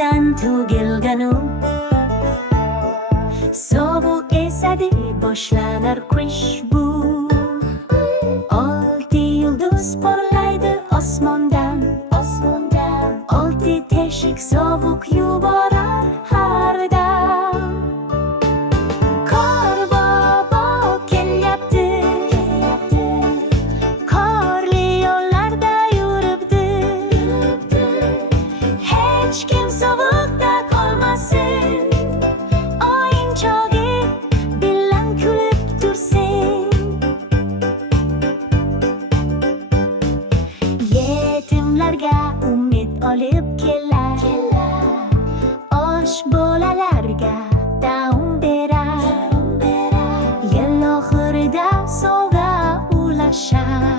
osmondan tugilganu sovuq esadi boshlanar khushbu olti yulduz porlaydi osmondan olti teshik sovuq yuborar har dam qor bobo kelyapti qorli yo'llarda yuribdi hech kim sovuqda qolmasin o'yinchog'i bilan kulib tursin yetimlarga umid olib kelar osh bolalarga taom berar yil oxirida sovg'a ulashar